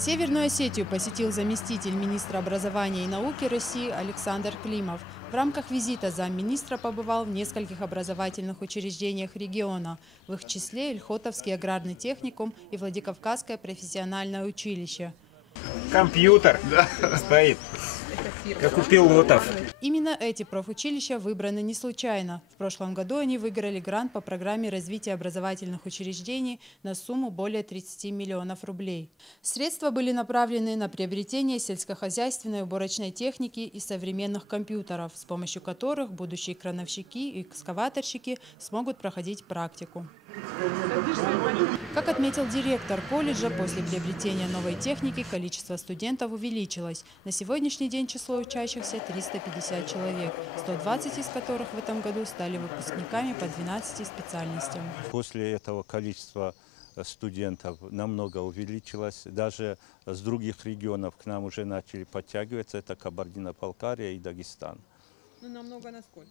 Северную Осетию посетил заместитель министра образования и науки России Александр Климов. В рамках визита замминистра побывал в нескольких образовательных учреждениях региона, в их числе Ильхотовский аграрный техникум и Владикавказское профессиональное училище. Компьютер стоит, как у пилотов. Именно эти профучилища выбраны не случайно. В прошлом году они выиграли грант по программе развития образовательных учреждений на сумму более 30 миллионов рублей. Средства были направлены на приобретение сельскохозяйственной уборочной техники и современных компьютеров, с помощью которых будущие крановщики и экскаваторщики смогут проходить практику. Как отметил директор колледжа, после приобретения новой техники количество студентов увеличилось. На сегодняшний день число учащихся 350 человек, 120 из которых в этом году стали выпускниками по 12 специальностям. После этого количество студентов намного увеличилось. Даже с других регионов к нам уже начали подтягиваться. Это Кабардино-Балкария и Дагестан. Ну, намного насколько?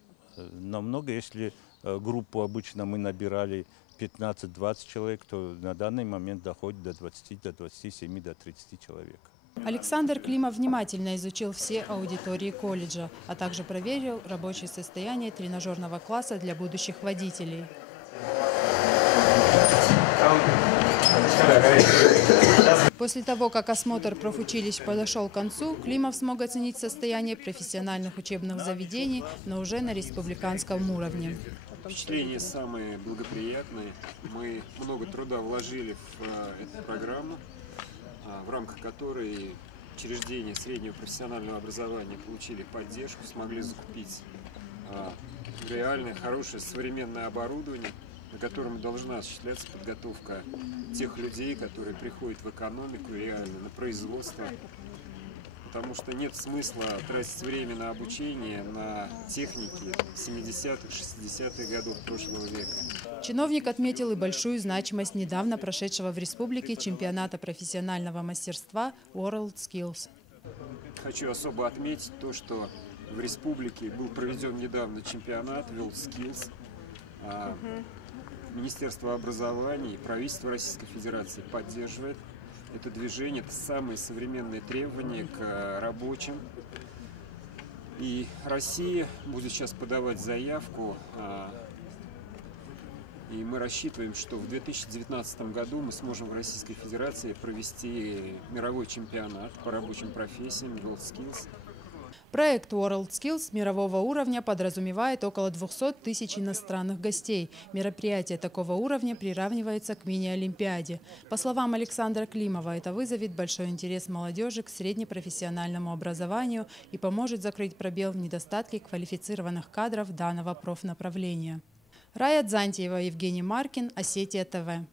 Намного, если группу обычно мы набирали 15-20 человек, то на данный момент доходит до 20, до 27, до 30 человек. Александр Климов внимательно изучил все аудитории колледжа, а также проверил рабочее состояние тренажерного класса для будущих водителей. После того, как осмотр профучилищ подошел к концу, Климов смог оценить состояние профессиональных учебных заведений, но уже на республиканском уровне. Впечатления самые благоприятные. Мы много труда вложили в эту программу, в рамках которой учреждения среднего профессионального образования получили поддержку, смогли закупить реальное, хорошее, современное оборудование, на котором должна осуществляться подготовка тех людей, которые приходят в экономику, реально на производство. Потому что нет смысла тратить время на обучение, на техники 70-х, 60-х годов прошлого века. Чиновник отметил и большую значимость недавно прошедшего в республике чемпионата профессионального мастерства WorldSkills. Хочу особо отметить то, что в республике был проведен недавно чемпионат WorldSkills. Министерство образования и правительство Российской Федерации поддерживает это движение. Это самые современные требования к рабочим. И Россия будет сейчас подавать заявку. И мы рассчитываем, что в 2019 году мы сможем в Российской Федерации провести мировой чемпионат по рабочим профессиям WorldSkills. Проект WorldSkills мирового уровня подразумевает около 200 тысяч иностранных гостей. Мероприятие такого уровня приравнивается к мини-олимпиаде. По словам Александра Климова, это вызовет большой интерес молодежи к среднепрофессиональному образованию и поможет закрыть пробел в недостатке квалифицированных кадров данного профнаправления. Рая Дзантьева, Евгений Маркин, Осетия ТВ.